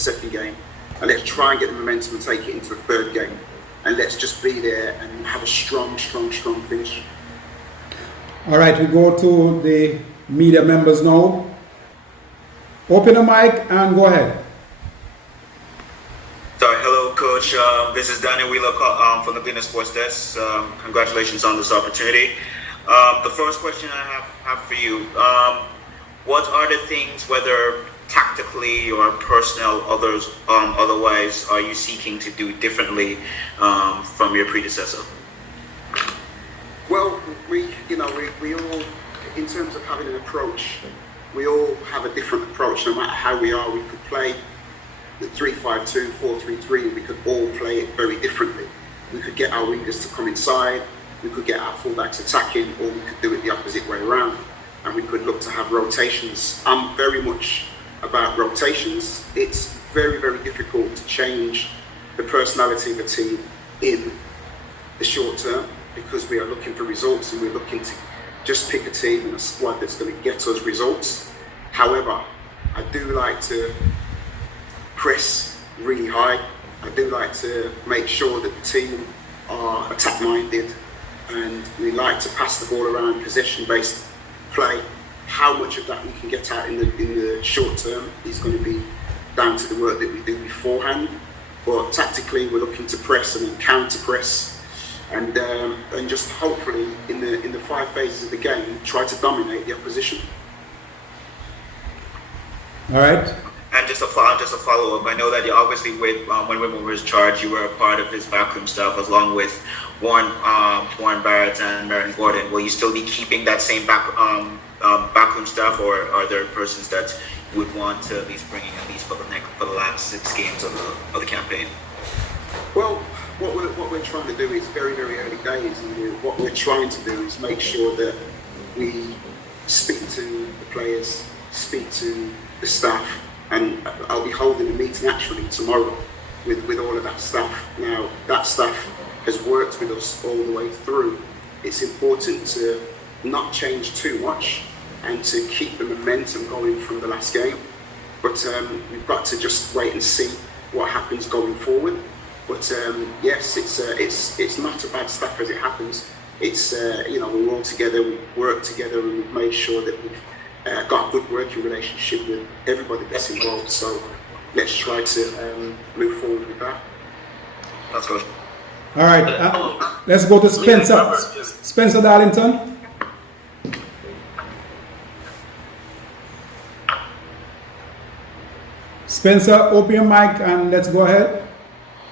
second game, and let's try and get the momentum and take it into the third game, and let's just be there and have a strong finish. All right, we go to the media members now. Open the mic and go ahead. Sorry, hello, Coach. This is Daniel Wheeler from the Gleaner Sports Desk. Congratulations on this opportunity. The first question I have for you, what are the things, whether tactically or personnel, otherwise, are you seeking to do differently from your predecessor? Well, we all, in terms of having an approach, we all have a different approach. No matter how we are, we could play the 3-5-2, 4-3-3, we could all play it very differently. We could get our wingers to come inside, we could get our fullbacks attacking, or we could do it the opposite way around. And we could look to have rotations. I'm very much about rotations. It's very difficult to change the personality of the team in the short term, because we are looking for results and we're looking to just pick a team and a squad that's going to get us results. However, I do like to press really high. I do like to make sure that the team are attack minded, and we like to pass the ball around, possession based play. How much of that we can get out in the short term is going to be down to the work that we do beforehand. But tactically, we're looking to press and then counter press, and just hopefully in the 5 phases of the game try to dominate the opposition. All right. And just a follow-up, I know that you obviously, with when Wimbledon was charged, you were a part of his backroom staff along with Warren Barrett and Marion Gordon. Will you still be keeping that same backroom staff, or are there persons that you would want to at least bring in at least for the last 6 games of the campaign? Well, what we're trying to do is very early days, and what we're trying to do is make sure that we speak to the players, speak to the staff. And I'll be holding a meeting actually tomorrow with all of that staff. Now, that staff has worked with us all the way through. It's important to not change too much and to keep the momentum going from the last game. But we've got to just wait and see what happens going forward. But yes, it's not a bad staff as it happens. It's we're all together, we work together, and we've made sure that we've got a good working relationship with everybody that's involved. So let's try to move forward with that. That's good. All right, let's go to Spencer. Spencer Darlington. Spencer, open your mic and let's go ahead.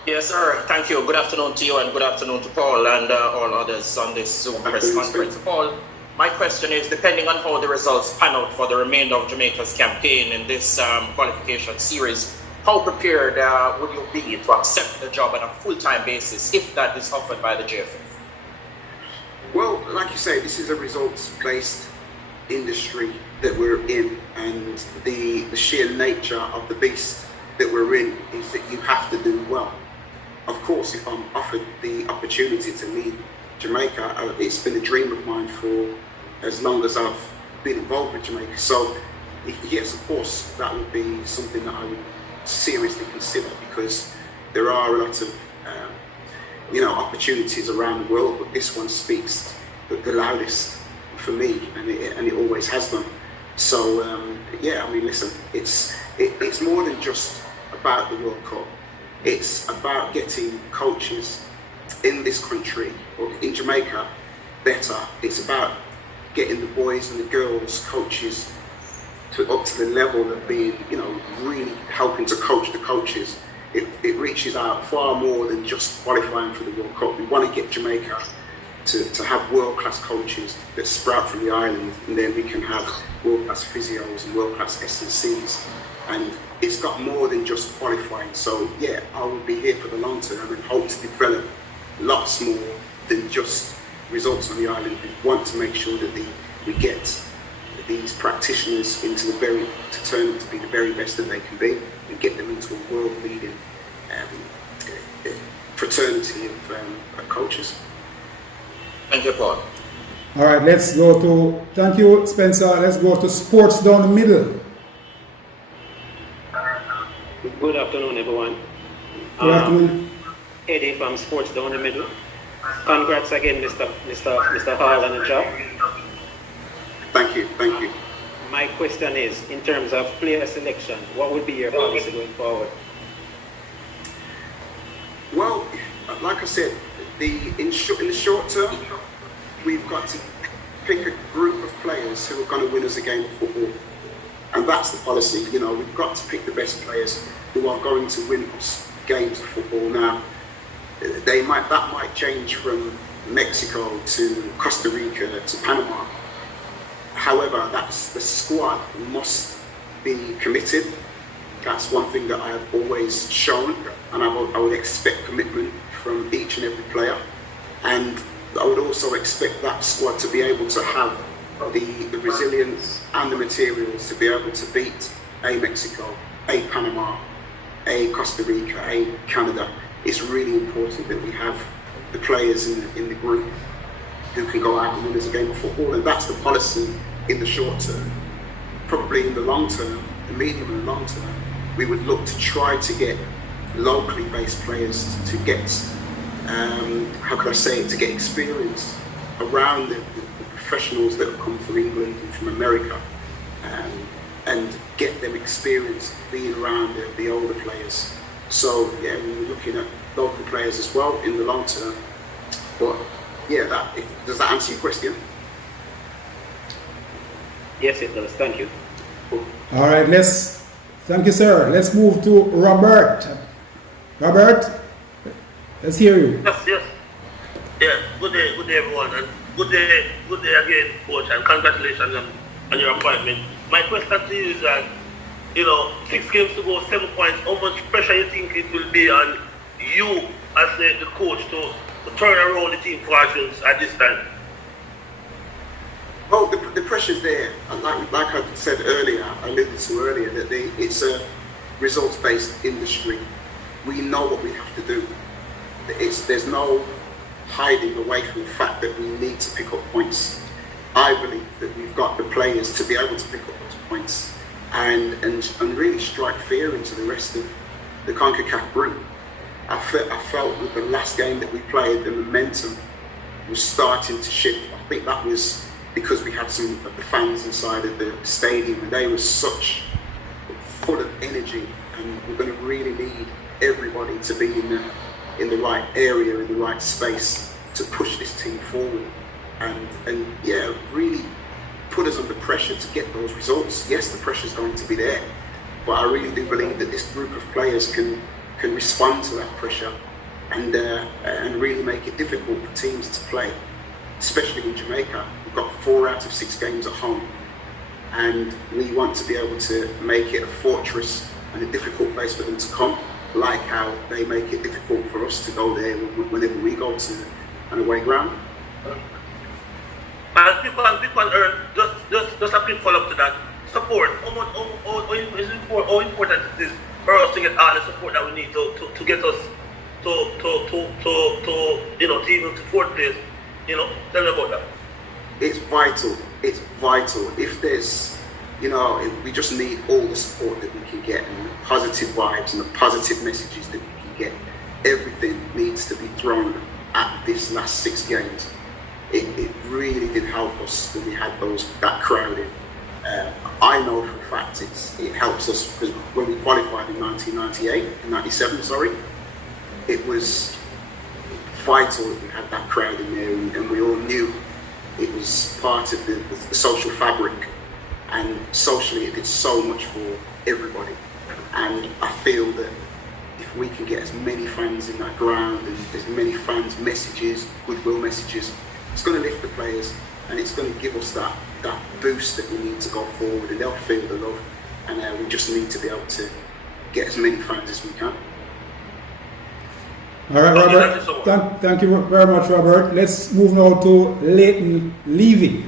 Yes, sir. Thank you. Good afternoon to you and good afternoon to Paul and all others on this Zoom press conference. Paul, my question is, depending on how the results pan out for the remainder of Jamaica's campaign in this qualification series, how prepared would you be to accept the job on a full-time basis if that is offered by the JFF? Well, like you say, this is a results-based industry that we're in, and the sheer nature of the beast that we're in is that you have to do well. Of course, if I'm offered the opportunity to lead Jamaica, it's been a dream of mine for as long as I've been involved with Jamaica. So yes, of course, that would be something that I would seriously consider, because there are a lot of opportunities around the world, but this one speaks the loudest for me, and it always has done. So yeah, I mean, listen, it's more than just about the World Cup. It's about getting coaches in this country or in Jamaica better. It's about getting the boys and the girls coaches up to the level of being, really helping to coach the coaches. It reaches out far more than just qualifying for the World Cup. We want to get Jamaica to have world-class coaches that sprout from the island, and then we can have world-class physios and world-class S&Cs. And it's got more than just qualifying. So yeah, I will be here for the long term and hope to develop lots more than just results on the island. We want to make sure that we get these practitioners to turn them to be the very best that they can be, and get them into a world-leading fraternity of coaches. Thank you, Paul. All right, let's go to, thank you, Spencer. Let's go to sports down the middle. Good afternoon, everyone. Good afternoon. Eddie from Sports Down the Middle. Congrats again, Mr. Hall, on the job. Thank you, thank you. My question is, in terms of player selection, what would be your policy going forward? Well, like I said, in the short term, we've got to pick a group of players who are going to win us a game of football. And that's the policy. You know, we've got to pick the best players who are going to win us games of football. Now, that might change from Mexico to Costa Rica to Panama. However, the squad must be committed. That's one thing that I have always shown, and I would expect commitment from each and every player. And I would also expect that squad to be able to have the resilience and the materials to be able to beat a Mexico, a Panama, a Costa Rica, a Canada. It's really important that we have the players in the group who can go out and win us a game of football, and that's the policy in the short term. Probably in the long term, the medium and long term, we would look to try to get locally based players to get, to get experience around the professionals that have come from England and from America, and get them experience being around the older players. So yeah, we're looking at local players as well in the long term. But yeah, does that answer your question? Yes, it does. Thank you. All right, thank you, sir. Let's move to Robert. Robert, let's hear you. Yes. Yeah, good day everyone, and good day again, coach, and congratulations on your appointment. My question to you is that, 6 games to go, 7 points, how much pressure you think it will be on you as the coach to turn around the team fortunes at this time? Well, the pressure's there. Like I said earlier, I alluded to earlier, that it's a results-based industry. We know what we have to do. There's no hiding away from the fact that we need to pick up points. I believe that we've got the players to be able to pick up those points and really strike fear into the rest of the CONCACAF group. I felt with the last game that we played, the momentum was starting to shift. I think that was because we had some of the fans inside of the stadium, and they were such full of energy, and we're going to really need everybody to be in the right area, in the right space to push this team forward, and yeah, really put us under pressure to get those results. Yes, the pressure's going to be there, but I really do believe that this group of players can respond to that pressure and really make it difficult for teams to play, especially in Jamaica. We've got 4 out of 6 games at home, and we want to be able to make it a fortress and a difficult place for them to come, like how they make it difficult for us to go there whenever we go to an away ground. And just a quick follow-up to that. Support. How important it is for us to get all the support that we need to get us to even to 4th place. Tell me about that. It's vital. It's vital. If there's, we just need all the support that we can get, and the positive vibes and the positive messages that we can get. Everything needs to be thrown at this last 6 games. It really did help us that we had that crowd in. I know for a fact it helps us, because when we qualified in 97, it was vital that we had that crowd in there, and we all knew it was part of the social fabric, and socially it did so much for everybody. And I feel that if we can get as many fans in that ground, and as many fans' messages, goodwill messages, it's going to lift the players, and it's going to give us that boost that we need to go forward, and they'll feel the love, and we just need to be able to get as many fans as we can. All right, Robert. Thank you very much, Robert. Let's move now to Leighton Levy.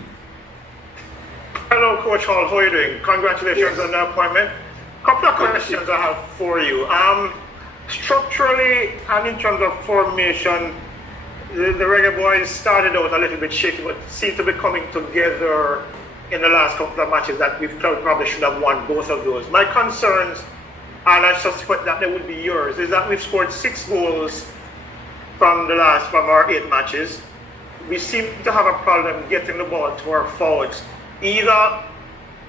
Hello, Coach Hall. How are you doing? Congratulations on the appointment. Couple of questions I have for you. Structurally and in terms of formation, the Reggae Boyz started out a little bit shaky, but seem to be coming together in the last couple of matches that we probably should have won both of those. My concerns and I suspect that they would be yours, is that we've scored 6 goals from our 8 matches. We seem to have a problem getting the ball to our forwards. Either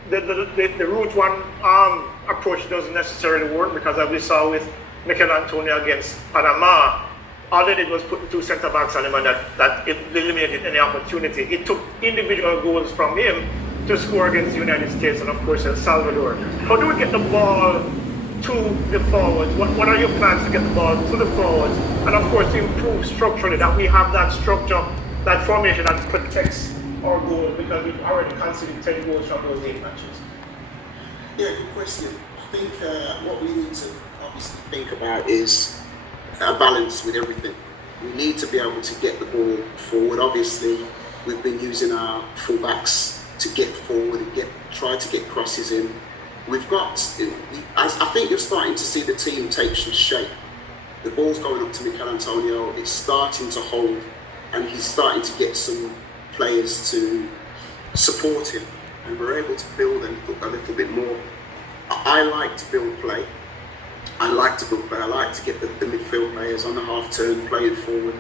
the route one approach doesn't necessarily work, because as we saw with Mikel Antonio against Panama, all they did was put the 2 centre backs on him, and that it eliminated any opportunity. It took individual goals from him to score against the United States and of course El Salvador. How do we get the ball to the forwards? What are your plans to get the ball to the forwards, and of course to improve structurally, that we have that structure, that formation that protects our goal, because we've already conceded 10 goals from those 8 matches? Yeah, good question. I think what we need to obviously think about is a balance with everything. We need to be able to get the ball forward. Obviously, we've been using our fullbacks to get forward and try to get crosses in. We've got, I think you're starting to see the team take some shape. The ball's going up to Mikel Antonio, it's starting to hold, and he's starting to get some players to support him, and we're able to build a little bit more. I like to build play. I like to get the midfield players on the half turn, playing forward.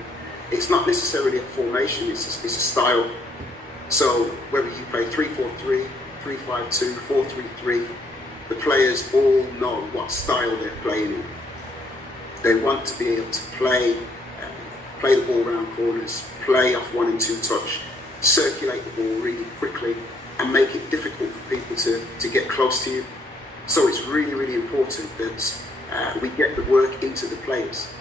It's not necessarily a formation, it's a style. So whether you play 3-4-3, 3-5-2, 4-3-3, the players all know what style they're playing in. They want to be able to play the ball around corners, play off 1 and 2 touch, circulate the ball really quickly, and make it difficult for people to get close to you. So it's really, really important that we get the work into the players.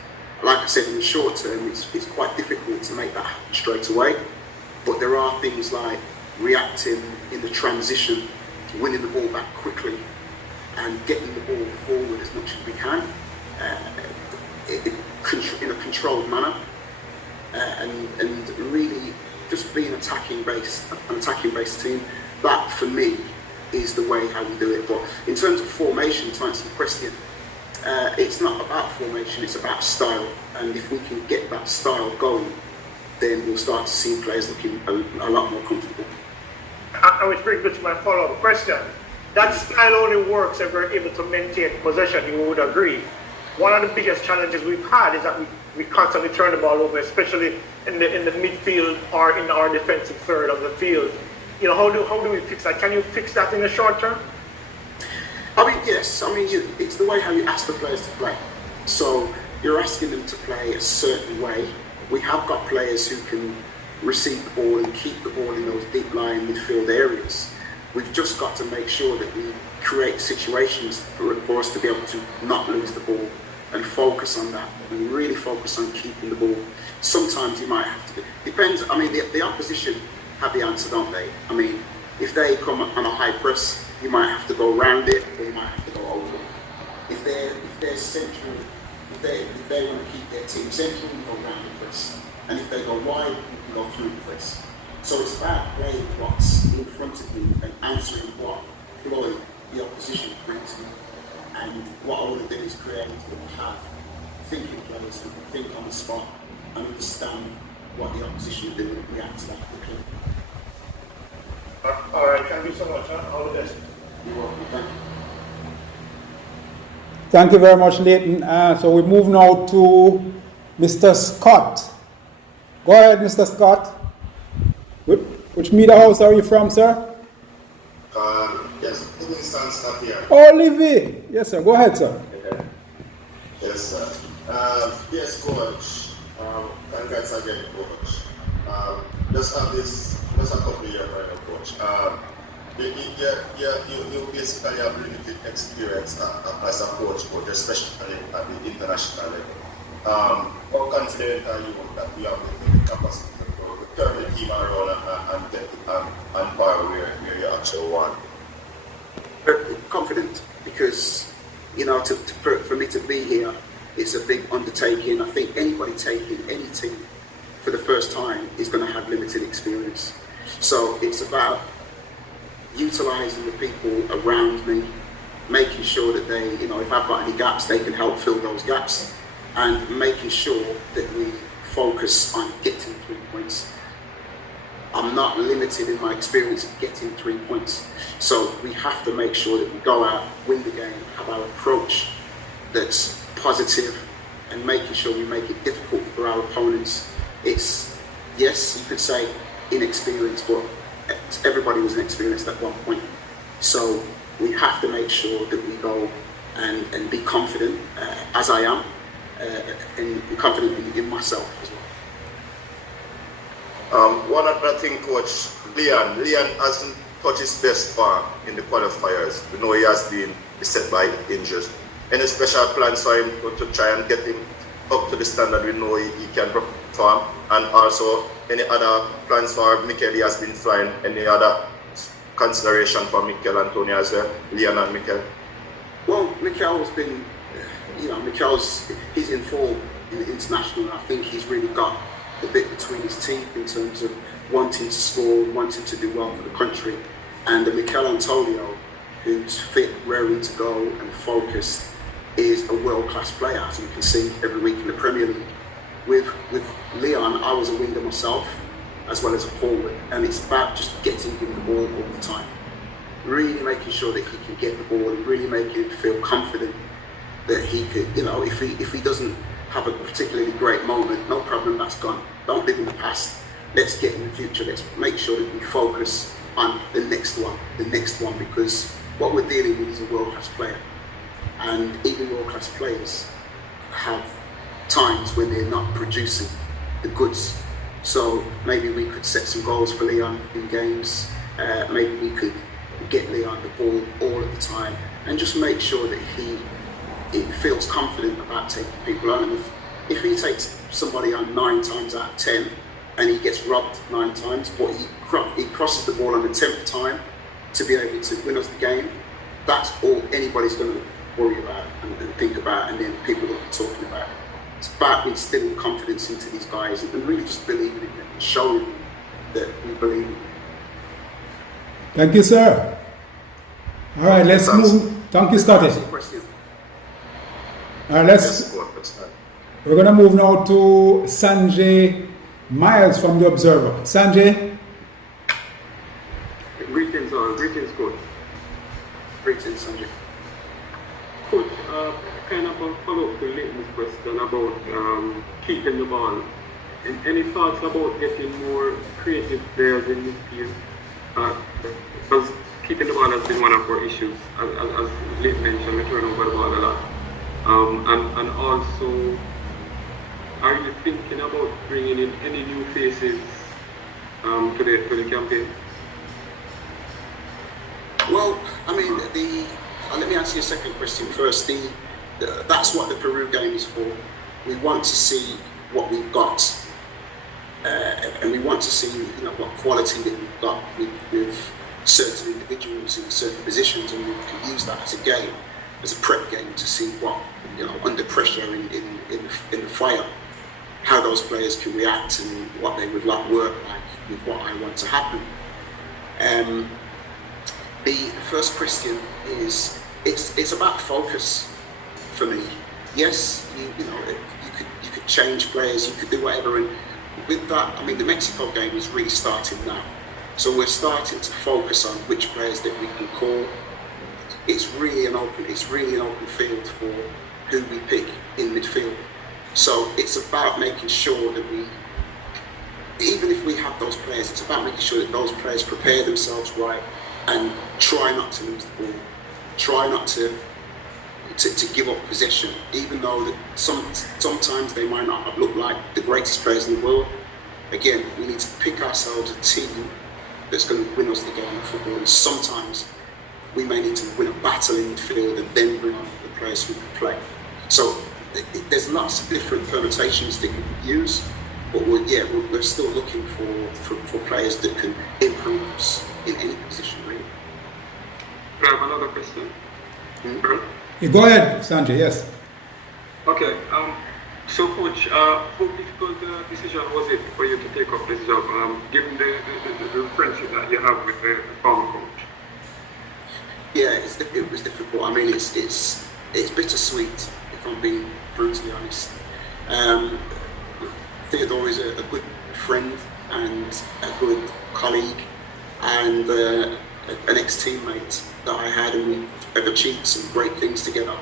Like I said, in the short term, it's quite difficult to make that happen straight away. But there are things like reacting in the transition, winning the ball back quickly, and getting the ball forward as much as we can in a controlled manner, and really just being an attacking based team. That for me is the way how we do it. But in terms of formation, to answer the question, it's not about formation, it's about style. And if we can get that style going, then we'll start to see players looking a lot more comfortable. Which brings me to my follow-up question. That style only works if we're able to maintain possession, you would agree. One of the biggest challenges we've had is that we constantly turn the ball over, especially in the midfield or in our defensive third of the field. You know, how do we fix that? Can you fix that in the short term? I mean, yes. I mean, it's the way how you ask the players to play. So you're asking them to play a certain way. We have got players who can receive the ball and keep the ball in those deep lying midfield areas. We've just got to make sure that we create situations for us to be able to not lose the ball and focus on that and really focus on keeping the ball. Sometimes you might have to, depends, I mean, the opposition have the answer, don't they? I mean, if they come on a high press, you might have to go around it, or you might have to go over it. If they're central, if they want to keep their team central, you go around the press. And if they go wide, you can go through the press. So it's about playing what's in front of you and answering what Floyd, the opposition, brings me. And what I want to do is create and have thinking players who can think on the spot and understand what the opposition do and react to that quickly. All right, thank you so much. All the best. You're welcome. Thank you. Thank you very much, Leighton. So we move now to Mr. Scott. Go ahead, Mr. Scott. Which media house are you from, sir? Yes, Livingston Scott here. Oh, Livy. Yes, sir. Go ahead, sir. Okay. Yes, sir. Yes, coach. Congrats again, coach. Just a couple of years right now, coach. You basically have limited experience as a coach, especially at the international level. How confident are you that you have the capacity to turn the team around and get it on par where you actually want? Confident, because for me to be here, it's a big undertaking. I think anybody taking any team for the first time is going to have limited experience. So it's about utilising the people around me, making sure that they, if I've got any gaps, they can help fill those gaps, and making sure that we focus on getting 3 points. I'm not limited in my experience of getting 3 points. So we have to make sure that we go out, win the game, have our approach that's positive, and making sure we make it difficult for our opponents. It's, yes, you could say inexperienced, but everybody was inexperienced at one point. So we have to make sure that we go and be confident, as I am, and be confident in myself as well. One other thing, Coach, Leon hasn't touched his best form in the qualifiers. We know he has been beset by injuries. Any special plans for him to try and get him up to the standard we know he can perform? And also, any other plans for Mikel? He has been flying. Any other consideration for Mikel Antonio as well, Leon and Mikel? Well, Mikel's been, he's in form in the international. I think he's really got the bit between his teeth in terms of wanting to score, wanting to do well for the country. And the Mikel Antonio, who's fit, raring to go and focused, is a world-class player, as you can see every week in the Premier League. With Leon, I was a winger myself, as well as a forward, and it's about just getting him the ball all the time. Really making sure that he can get the ball and really making him feel confident that he could, if he doesn't have a particularly great moment, no problem, that's gone. Don't live in the past. Let's get in the future. Let's make sure that we focus on the next one, because what we're dealing with is a world-class player. And even world-class players have times when they're not producing the goods. So maybe we could set some goals for Leon in games. Maybe we could get Leon the ball all of the time and just make sure that he feels confident about taking people on. And if he takes somebody on 9 times out of 10 and he gets robbed 9 times, but he crosses the ball on the 10th time to be able to win us the game, that's all anybody's going to worry about and think about, and then people will be talking about. It's about instilling confidence into these guys and really just believing in them and showing them that we believe in them. Thank you, sir. All right, let's move. Thank you, Scotty. All right, we're going to move now to Sanjay Miles from The Observer. Sanjay? Greetings, Coach. Greetings, Sanjay. Coach, kind of a follow-up to Leighton's question about keeping the ball. Any thoughts about getting more creative players in midfield? Because keeping the ball has been one of our issues, as Leighton mentioned, we turn over the ball a lot. And also, are you thinking about bringing in any new faces to the campaign? Well, I mean, let me answer your second question first. That's what the Peru game is for. We want to see what we've got, and we want to see what quality that we've got with certain individuals in certain positions, and we can use that as a game, as a prep game, to see what under pressure in the fire, how those players can react and what they would work like with what I want to happen. The first question is it's about focus for me. Yes, you could change players, you could do whatever, and with that, I mean, the Mexico game is really starting now. So we're starting to focus on which players that we can call. It's really an open field for who we pick in midfield. So it's about making sure that even if we have those players, it's about making sure that those players prepare themselves right and try not to lose the ball. Try not to give up possession, even though that sometimes they might not look like the greatest players in the world. Again, we need to pick ourselves a team that's going to win us the game of football. And sometimes we may need to win a battle in midfield and then bring on the players who can play. So there's lots of different permutations that we can use, but we're still looking for players that can improve us in any position, really. I have another question. Go ahead, Sanjay, yes. Okay, so Coach, how difficult a decision was it for you to take up this job, given the friendship that you have with the former coach? Yeah, it was difficult. I mean, it's bittersweet, if I'm being brutally honest. Theodore is a good friend and a good colleague and an ex-teammate that I had, and we have achieved some great things together.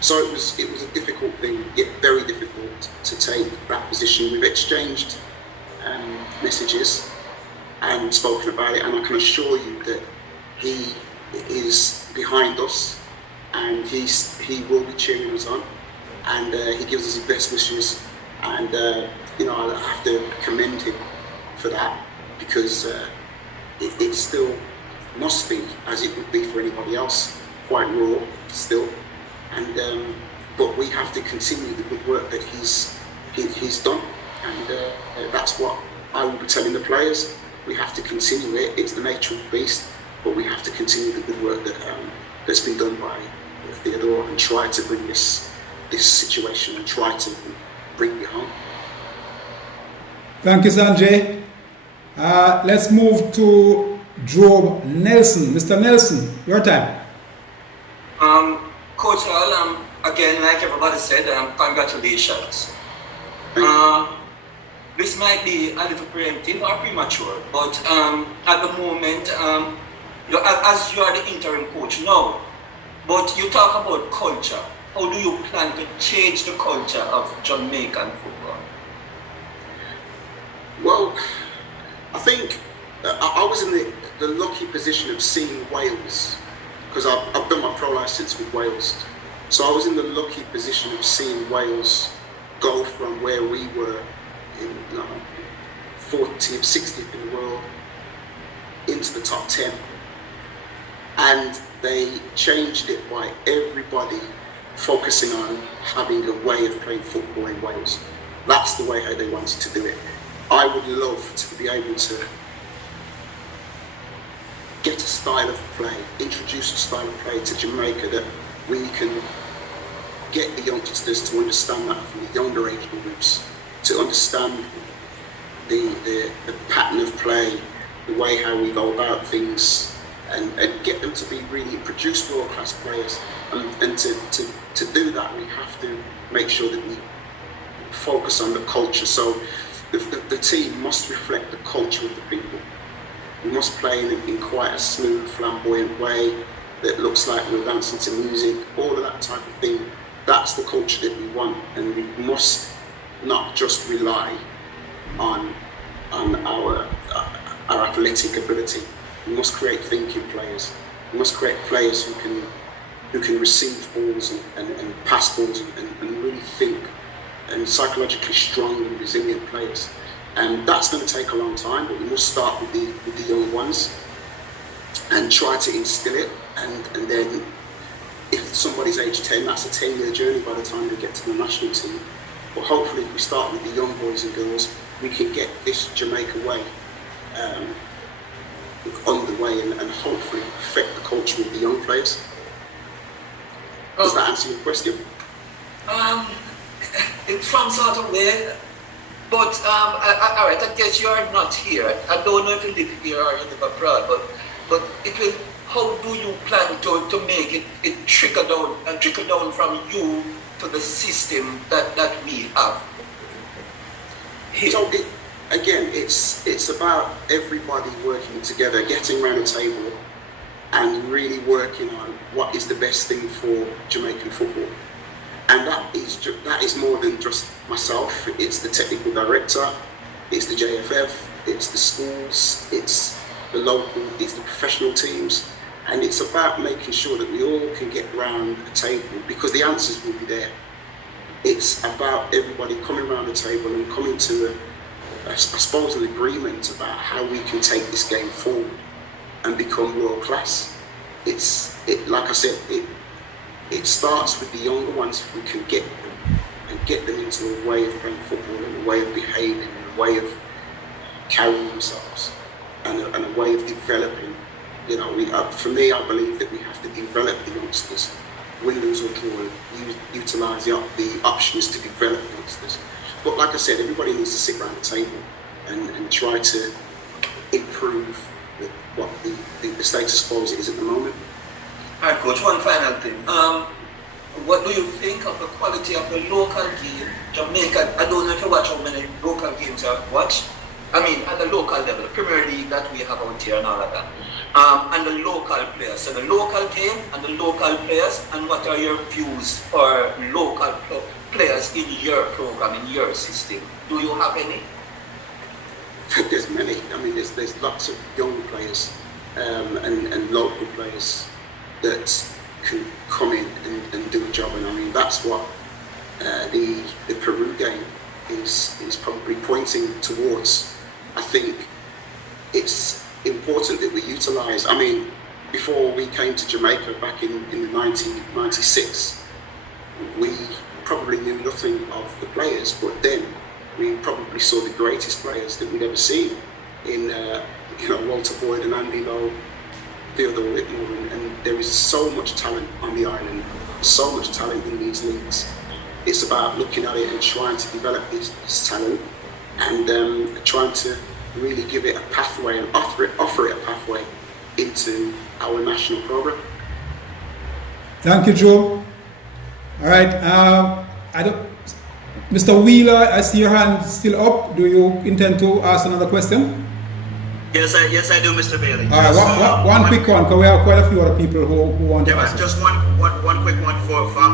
So it was a difficult thing, yet very difficult to take that position. We've exchanged messages and spoken about it, and I can assure you that he is behind us, and he will be cheering us on, and he gives us his best wishes, and you know, I have to commend him for that, because it still must be, as it would be for anybody else, quite raw still, and but we have to continue the good work that he's done, and that's what I will be telling the players. We have to continue it. It's the nature of the beast, but we have to continue the good work that that's been done by Theodore, and try to bring this situation and try to bring it home. Thank you, Sanjay. Let's move to Job Nelson. Mr. Nelson, your time. Coach Al, again, like everybody said, congratulations. This might be a little preemptive or premature, but at the moment, as you are the interim coach now, but you talk about culture. How do you plan to change the culture of Jamaican football? Well, I think I was in the lucky position of seeing Wales, because I've done my pro license with Wales. So I was in the lucky position of seeing Wales go from where we were in 40th, 60th in the world into the top 10. And they changed it by everybody focusing on having a way of playing football in Wales. That's the way how they wanted to do it. I would love to be able to get a style of play, introduce a style of play to Jamaica that we can get the youngsters to understand that from the younger age groups, to understand the pattern of play, the way how we go about things, and get them to be really produce world-class players. And to do that, we have to make sure that we focus on the culture. So the team must reflect the culture of the people. We must play in quite a smooth, flamboyant way that looks like we're dancing to music, all of that type of thing. That's the culture that we want, and we must not just rely on our athletic ability. We must create thinking players. We must create players who can receive balls and pass balls and really think, and psychologically strong and resilient players. And that's going to take a long time, but we must start with the young ones and try to instill it. And then if somebody's age 10, that's a 10-year journey by the time they get to the national team. But hopefully if we start with the young boys and girls, we can get this Jamaica way underway and hopefully affect the culture with the young players. Does that answer your question? In some sort of way, but all right, I guess you are not here. I don't know if you live here or you live abroad, but it will. How do you plan to make it trickle down from you to the system that we have here? So again, it's about everybody working together, getting around a table, and really working on what is the best thing for Jamaican football. And that is more than just myself. It's the technical director, it's the JFF, it's the schools, it's the local, it's the professional teams. And it's about making sure that we all can get around a table, because the answers will be there. It's about everybody coming around the table and coming to I suppose an agreement about how we can take this game forward and become world class. Like I said, it starts with the younger ones. If we can get them and get them into a way of playing football and a way of behaving and a way of carrying themselves and a way of developing. You know, for me, I believe that we have to develop the youngsters, win, lose or draw, and utilise the options to develop youngsters. But like I said, everybody needs to sit around the table and try to improve what the status quo is at the moment. All right, Coach, one final thing. What do you think of the quality of the local game? Jamaica, I don't know if you watch how many local games you have watched. I mean, at the local level, the Premier League that we have out here and all of that. and the local players. So the local game and the local players, and what are your views for local players in your program, in your system? Do you have any? There's many. I mean, there's lots of young players and local players that can come in and do a job. And I mean, that's what the Peru game is probably pointing towards. I think it's important that we utilise. I mean, before we came to Jamaica back in 1996, we probably knew nothing of the players, but then we probably saw the greatest players that we'd ever seen in Walter Boyd and Andy Lowe, Theodore Whitmore, and there is so much talent on the island, so much talent in these leagues. It's about looking at it and trying to develop this talent and trying to really give it a pathway and offer it a pathway into our national program. Thank you, Joe. All right, Mr. Wheeler, I see your hand still up. Do you intend to ask another question? Yes, I do, Mr. Bailey. All right, one quick one, because we have quite a few other people who want to ask. Just one quick one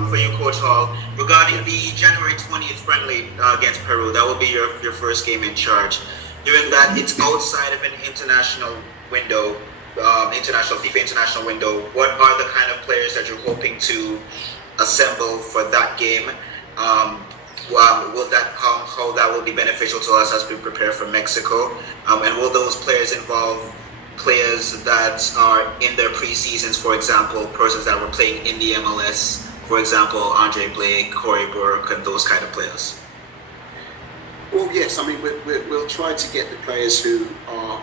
for you, Coach Hall. Regarding the January 20th friendly against Peru, that will be your first game in charge. Given that it's outside of an international window, FIFA international window, what are the kind of players that you're hoping to assemble for that game? How that will be beneficial to us as we prepare for Mexico? And will those players involve players that are in their pre-seasons, for example, persons that were playing in the MLS, for example, Andre Blake, Corey Burke, and those kind of players? Well, yes, I mean, we'll try to get the players who are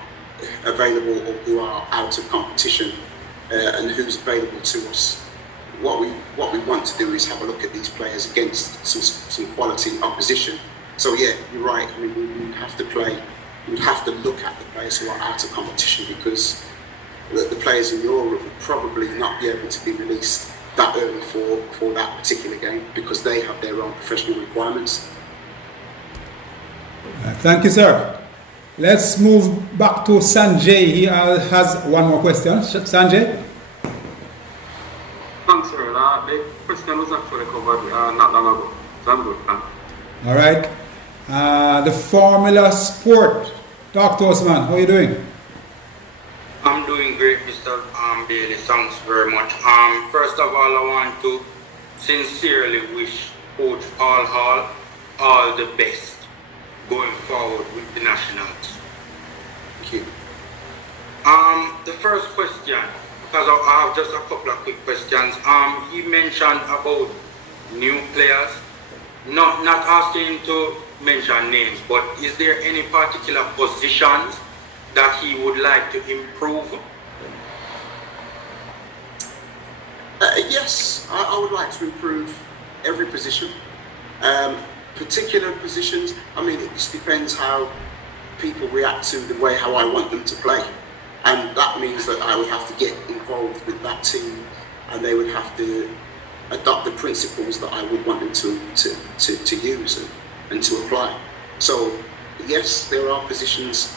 available or who are out of competition and who's available to us. What we want to do is have a look at these players against some quality opposition. So yeah, you're right. I mean, we have to look at the players who are out of competition, because the players in Europe will probably not be able to be released that early for that particular game, because they have their own professional requirements. Thank you, sir. Let's move back to Sanjay. He has one more question. Sanjay? Thanks, sir. The question was actually covered not long ago. So I'm good, thanks. All right. The Formula Sport. Talk to us, man. How are you doing? I'm doing great, Mr. Bailey. Thanks very much. First of all, I want to sincerely wish Coach Paul Hall all the best going forward with the national team. Thank you. The first question, because I have just a couple of quick questions. He mentioned about new players. Not asking him to mention names, but is there any particular positions that he would like to improve? Yes, I would like to improve every position. Particular positions, I mean, it just depends how people react to the way how I want them to play. And that means that I would have to get involved with that team, and they would have to adopt the principles that I would want them to use and to apply. So yes, there are positions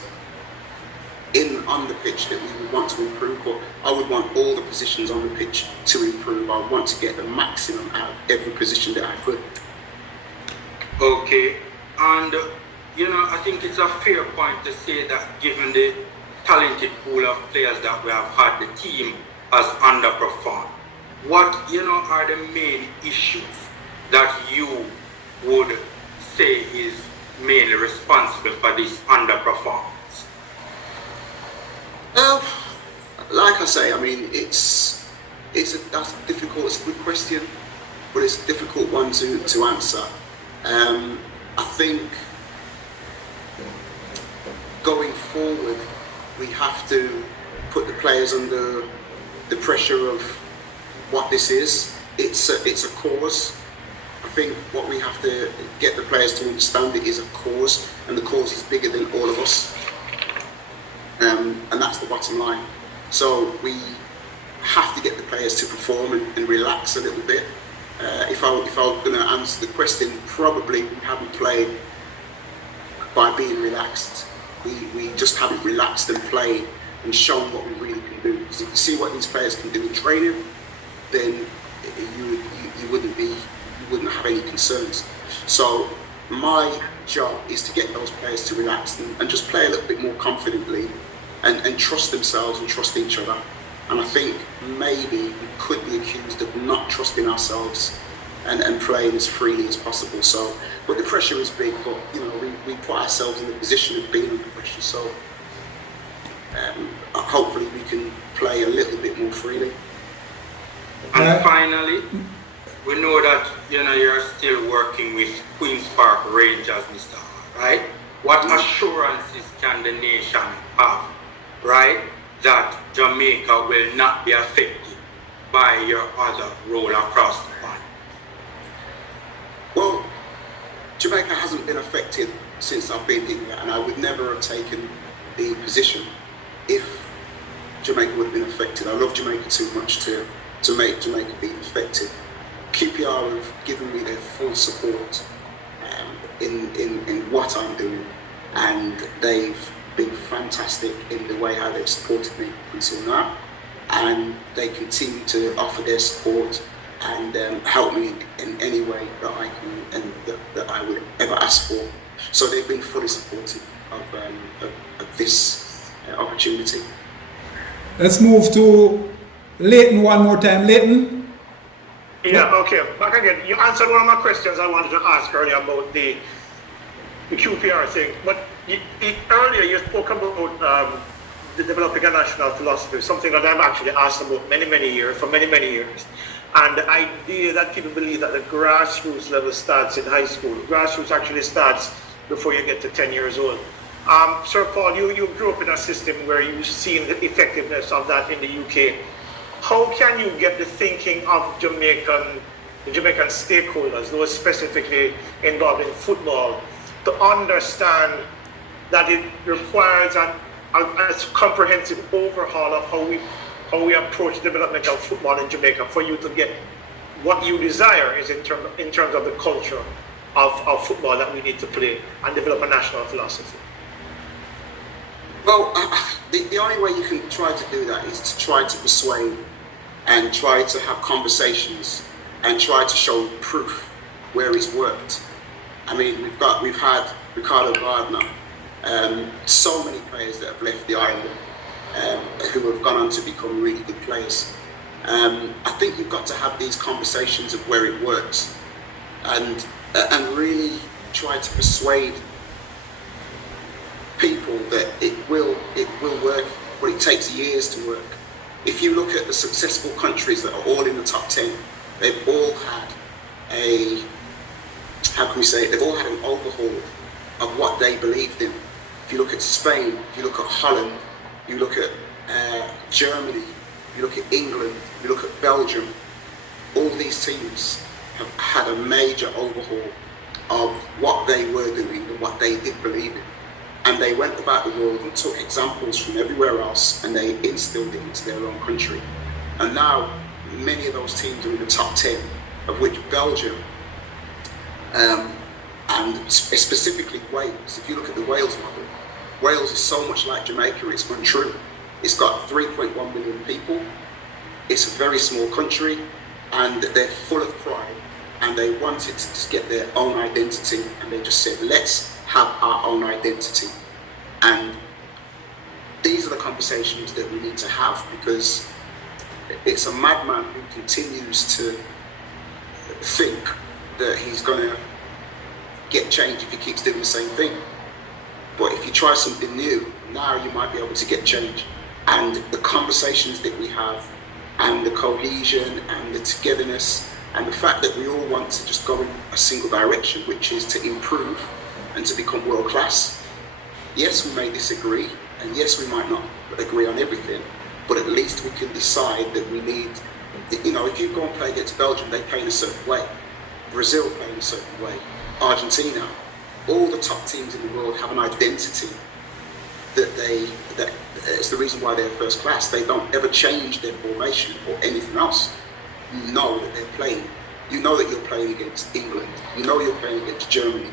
on the pitch that we would want to improve, but I would want all the positions on the pitch to improve. I would want to get the maximum out of every position that I could. Okay, and I think it's a fair point to say that given the talented pool of players that we have had, the team has underperformed. What are the main issues that you would say is mainly responsible for this underperformance? Like I say, I mean, that's difficult. It's a good question, but it's a difficult one to answer. I think going forward, we have to put the players under the pressure of what this is. It's a cause. I think what we have to get the players to understand, it is a cause, and the cause is bigger than all of us. And that's the bottom line. So we have to get the players to perform and relax a little bit. If I was going to answer the question, probably we haven't played by being relaxed. We just haven't relaxed and played and shown what we really can do. Because if you see what these players can do in training, then you wouldn't have any concerns. So my job is to get those players to relax and just play a little bit more confidently and trust themselves and trust each other. And I think maybe we could be accused of not trusting ourselves and playing as freely as possible. So, but the pressure is big, but you know, we put ourselves in the position of being under pressure. So hopefully we can play a little bit more freely. And finally, we know that you're still working with Queen's Park Rangers, Mr. Hall, right? What assurances can the nation have, right, that Jamaica will not be affected by your other role across the pond? Well, Jamaica hasn't been affected since I've been here, and I would never have taken the position if Jamaica would have been affected. I love Jamaica too much to make Jamaica be affected. QPR have given me their full support in what I'm doing, and they've been fantastic in the way how they've supported me until now, and they continue to offer their support and help me in any way that I can and that I would ever ask for. So they've been fully supportive of this opportunity. Let's move to Leighton one more time. Leighton? Yeah, okay. Back again. You answered one of my questions I wanted to ask earlier about the QPR thing. But earlier you spoke about the developing a national philosophy, something that I've actually asked about for many years. And the idea that people believe that the grassroots level starts in high school. Grassroots actually starts before you get to 10 years old. Sir Paul, you grew up in a system where you've seen the effectiveness of that in the UK. How can you get the thinking of the Jamaican stakeholders, those specifically involved in football, to understand that it requires a comprehensive overhaul of how we approach development of football in Jamaica for you to get what you desire is in terms of the culture of football that we need to play and develop a national philosophy? Well, the only way you can try to do that is to try to persuade and try to have conversations and try to show proof where it's worked. I mean, we've had Ricardo Gardner, so many players that have left the island who have gone on to become really good players. I think you've got to have these conversations of where it works and really try to persuade people that it will work, but it takes years to work. If you look at the successful countries that are all in the top 10, they've all had they've all had an overhaul of what they believed in. If you look at Spain, if you look at Holland, you look at Germany, you look at England, you look at Belgium, all these teams have had a major overhaul of what they were doing and what they did believe in. And they went about the world and took examples from everywhere else and they instilled it into their own country. And now many of those teams are in the top 10, of which Belgium and specifically Wales. If you look at the Wales model, Wales is so much like Jamaica, it's untrue. It's got 3.1 million people. It's a very small country and they're full of pride and they wanted to just get their own identity and they just said, let's have our own identity. And these are the conversations that we need to have, because it's a madman who continues to think that he's going to get change if he keeps doing the same thing. But if you try something new, now you might be able to get change. And the conversations that we have and the cohesion and the togetherness and the fact that we all want to just go in a single direction, which is to improve and to become world class. Yes, we may disagree, and yes, we might not agree on everything, but at least we can decide that we need, if you go and play against Belgium, they play in a certain way. Brazil play in a certain way. Argentina, all the top teams in the world have an identity that it's the reason why they're first class. They don't ever change their formation or anything else. You know that they're playing. You know that you're playing against England. You know you're playing against Germany,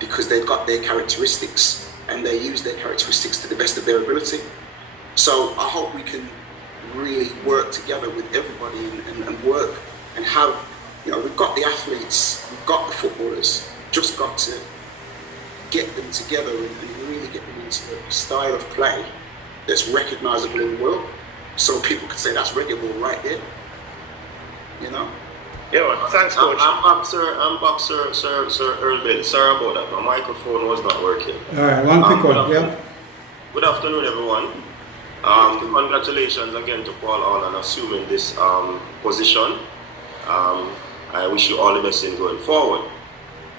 because they've got their characteristics and they use their characteristics to the best of their ability. So I hope we can really work together with everybody and work and have, we've got the athletes, we've got the footballers, just got to get them together and really get them into a style of play that's recognisable in the world. So people can say that's reggae ball right there. Yeah, thanks, coach. I'm back, Sir Earl. Sorry about that. My microphone was not working. All right, one quick one, yeah. Good afternoon, everyone. Congratulations again to Paul on assuming this position. I wish you all the best in going forward.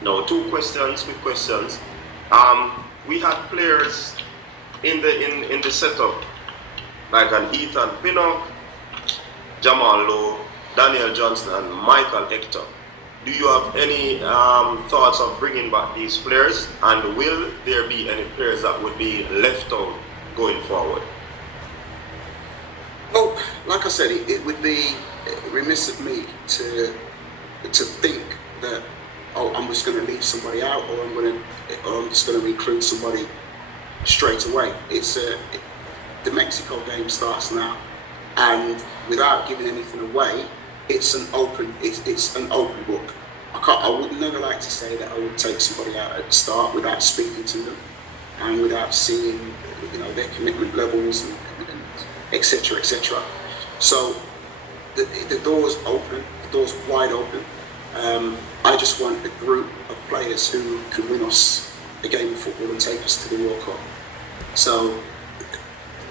Now, quick questions. We had players in the setup like an Ethan Pinnock, Jamal Lowe, Daniel Johnson, and Michael Hector. Do you have any thoughts of bringing back these players, and will there be any players that would be left out going forward? Well, like I said, it would be remiss of me to think that I'm just going to leave somebody out, or I'm just going to include somebody straight away. The Mexico game starts now, and without giving anything away, it's an open book. I would never like to say that I would take somebody out at the start without speaking to them and without seeing their commitment levels and etc. etc. So the door's open, the door's wide open. I just want a group of players who can win us a game of football and take us to the World Cup. So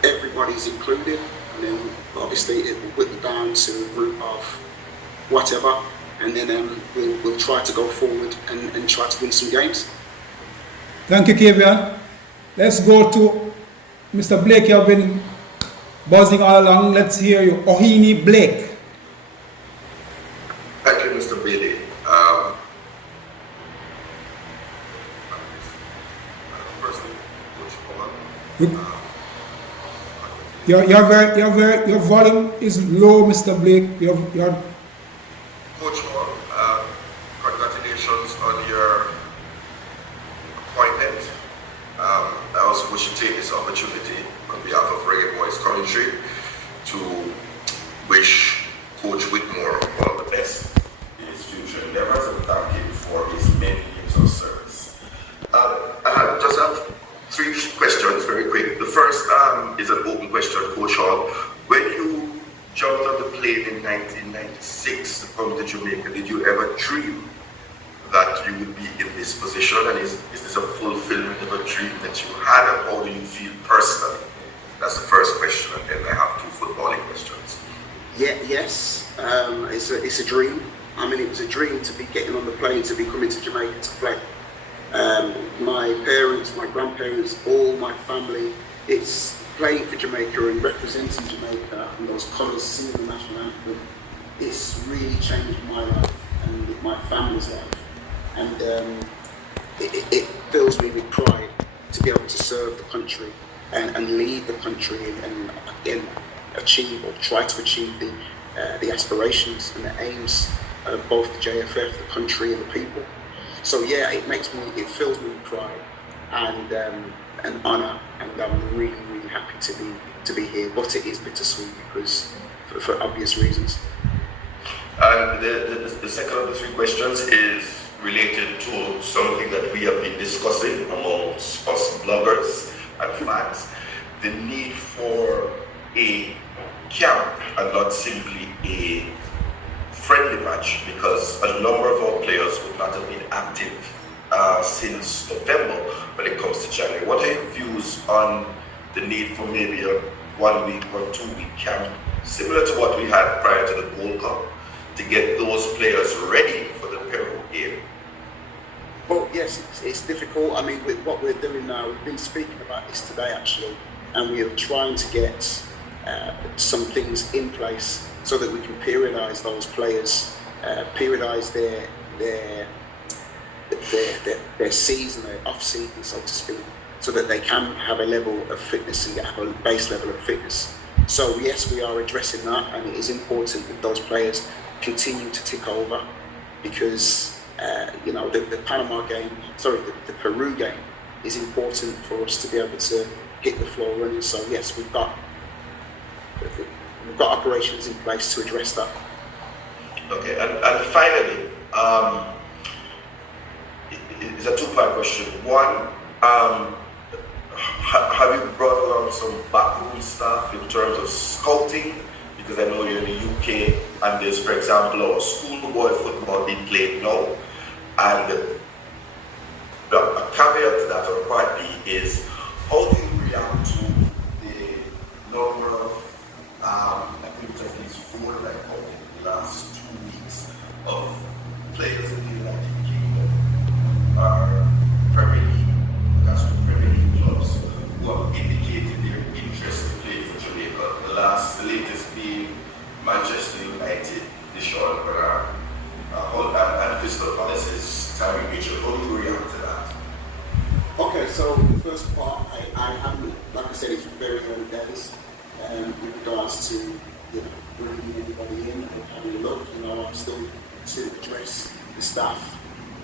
everybody's included, and then obviously it will whittle down to a group of whatever, and then we'll try to go forward and try to win some games. Thank you, Kavian. Let's go to Mr. Blake. You have been buzzing all along. Let's hear you. Ohini Blake. Thank you, Mr. Bailey. Firstly, your volume is low, Mr. Blake. Coach Hall, congratulations on your appointment. I also wish to take this opportunity on behalf of Reggae Boyz Commentary to wish Coach Whitmore all the best in his future endeavors and thank him for his many years of service. I just have 3 questions very quick. The first is an open question, Coach Hall. When you jumped on the plane in 1996 to come to Jamaica, did you ever dream that you would be in this position? And is this a fulfillment of a dream that you had, and how do you feel personally? That's the first question, and then I have 2 footballing questions. Yes, it's a dream. I mean, it was a dream to be getting on the plane, to be coming to Jamaica to play. My parents, my grandparents, all my family, it's playing for Jamaica and representing Jamaica and those colours, singing the national anthem. It's really changed my life and my family's life. And it fills me with pride to be able to serve the country and lead the country and again achieve or try to achieve the aspirations and the aims of both the JFF, the country and the people. So yeah, it fills me with pride and an honour, and I'm really happy to be here. But it is bittersweet because for obvious reasons. And the second of the 3 questions is related to something that we have been discussing amongst us bloggers and fans, the need for a camp and not simply a friendly match, because a number of our players would not have been active since November when it comes to January. What are your views on the need for maybe a 1-week or 2-week camp, similar to what we had prior to the Gold Cup, to get those players ready for the Peru game? Well, yes, it's difficult. I mean, with what we're doing now, we've been speaking about this today actually, and we are trying to get some things in place so that we can periodise those players, periodise their season, their off-season, so to speak, so that they can have a level of fitness and have a base level of fitness. So yes, we are addressing that, and it is important that those players continue to tick over, because the Panama game, the Peru game is important for us to be able to hit the floor running. So yes, we've got we've got operations in place to address that. Okay, and finally, it's a two-part question. One, have you brought along some backroom staff in terms of scouting? Because I know you're in the UK, and there's, for example, our schoolboy football being played now, and a caveat to that, or part B, is how do you react to the number of activities for like in the last 2 weeks of players in the United Kingdom are Premier League, that's the Premier League clubs who have indicated their interest to play for Jamaica. The latest being Manchester United, the Sean Bernard, and Crystal Palace's Terry Mitchell. How do you react to that? Okay, so the first part, I haven't, like I said, it's very early days with regards to bringing anybody in or having a look. I'm still to address the staff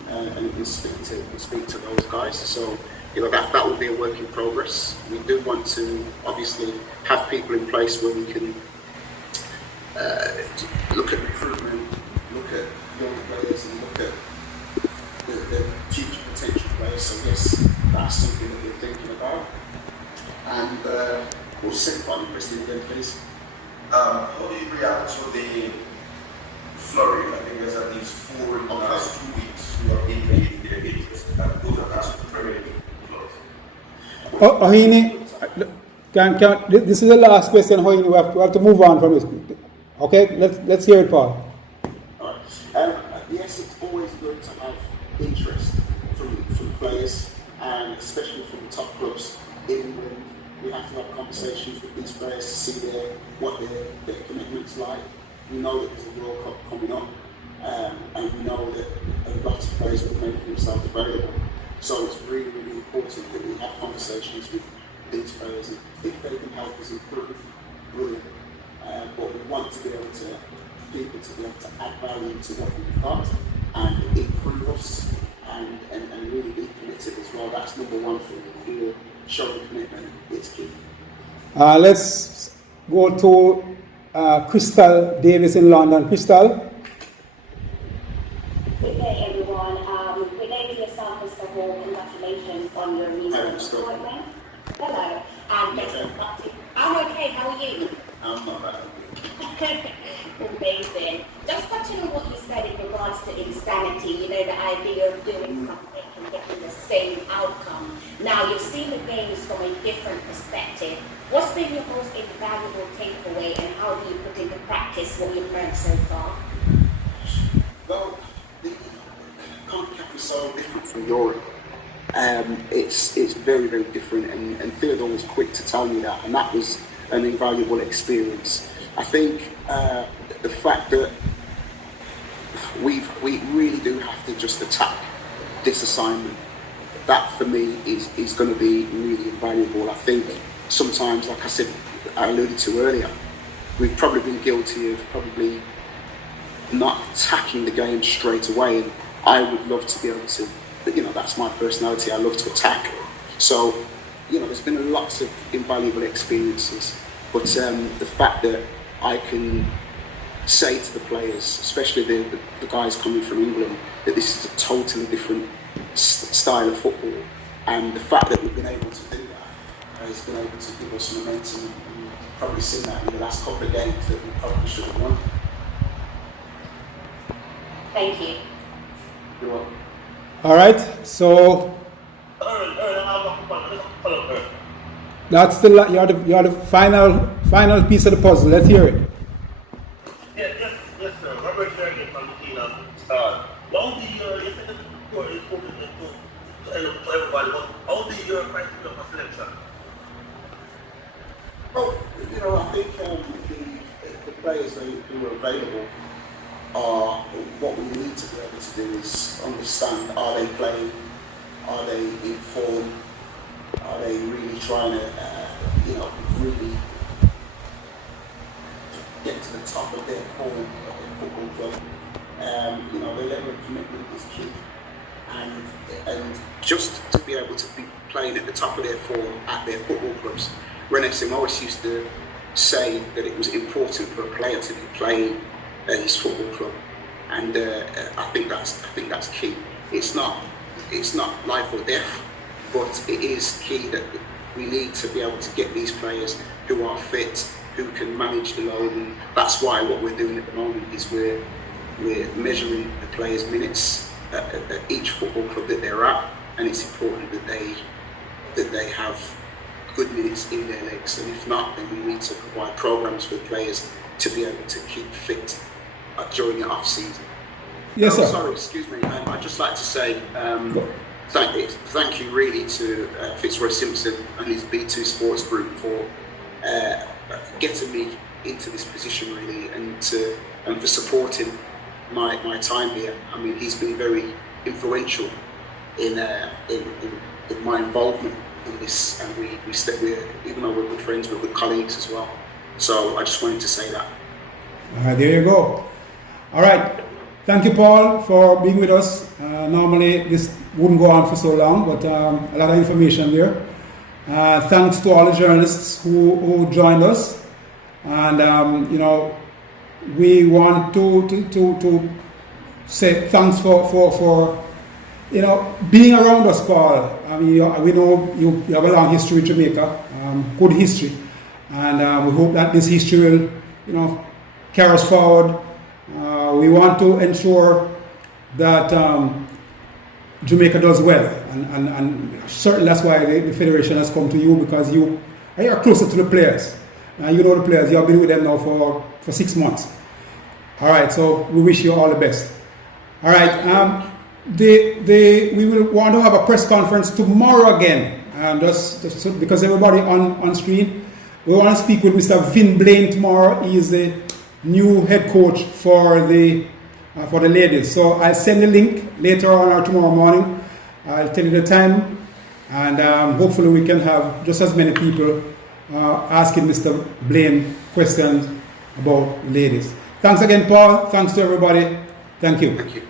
and speak to those guys. So that will be a work in progress. We do want to obviously have people in place where we can look at recruitment, look at young players, and look at the future potential players. So yes, that's something that we're thinking about. And we'll second part of the question again, please. How do you react to the flurry? I think there's at least 4 in the last 2 weeks who have indicated their interest, and those are past the Premier League clubs. Ohini, this is the last question, Ohini. We have to move on from this. Okay, let's hear it, Paul. All right. Yes, it's always good to have interest from players, and especially from the top clubs in England. We have to have conversations with these players to see what their commitment's like. We know that there's a World Cup coming up, and we know that a lot of players will make themselves available. So it's really, really important that we have conversations with these players, and if they can help us improve, brilliant. But we want to be able to people to be able to add value to what we've got and improve us and really be committed as well. That's number one thing. If you're showing commitment, it's key. Let's go to Crystal Davis in London. Crystal? Good day, everyone. Good day to yourself, Mr. Hall. Congratulations on your recent appointment. Hello. I'm okay. How are you? I'm not bad. Amazing. Just touching on what you said in regards to insanity, the idea of doing something and getting the same outcome. Now, you've seen the games from a different perspective. What's been your most invaluable takeaway, and how do you put into practice what you've learned so far? Well, the CONCACAF is so different from Europe. It's very, very different, and Theodore was quick to tell me that, and that was an invaluable experience. I think the fact that we really do have to just attack this assignment, that for me is going to be really invaluable. I think sometimes, like I said, I alluded to earlier, we've probably been guilty of probably not attacking the game straight away, and I would love to be able to, that's my personality, I love to attack. So, there's been lots of invaluable experiences, but the fact that I can say to the players, especially the guys coming from England, that this is a totally different style of football, and the fact that we've been able to do that has been able to give us momentum. And you've probably seen that in the last couple of games that we probably should have won. Thank you. You're welcome. All right, so that's you're the final piece of the puzzle. Let's hear it. Yes, sir. Robert Sherry from the team Star. How do you said that you are important to everybody, but how do you criteria for selection? Well, I think the players who are available are, what we need to be able to do is understand, are they playing, are they in form, are they really trying to, really get to the top of their form of their football club. The level of commitment is key. And just to be able to be playing at the top of their form at their football clubs. René Morris used to say that it was important for a player to be playing at his football club, and I think that's key. It's not life or death, but it is key that we need to be able to get these players who are fit, who can manage the load, and that's why what we're doing at the moment is we're measuring the players' minutes at each football club that they're at, and it's important that they have good minutes in their legs, and if not, then we need to provide programs for players to be able to keep fit during the off season. Yes, sir. Sorry, excuse me. I'd just like to say thank you really to Fitzroy Simpson and his B2 Sports Group for getting me into this position really, and for supporting my time here. I mean, he's been very influential in my involvement in this, and we're even though we're good friends, we're good colleagues as well. So I just wanted to say that. All right, there you go. All right, thank you, Paul, for being with us. Normally this wouldn't go on for so long, but a lot of information there. Thanks to all the journalists who joined us, and we want to say thanks for being around us, Paul. I mean, we know you have a long history with Jamaica, good history, and we hope that this history will, carry us forward. We want to ensure that Jamaica does well, and certainly that's why the Federation has come to you, because you are closer to the players. You know the players, you have been with them now for 6 months. All right, so we wish you all the best. All right, we will want to have a press conference tomorrow again, just because everybody on screen. We want to speak with Mr. Vin Blaine tomorrow. He is the new head coach for the ladies. So I'll send the link later on or tomorrow morning. I'll tell you the time, and hopefully we can have just as many people asking Mr. Blaine questions about ladies. Thanks again, Paul. Thanks to everybody. Thank you. Thank you.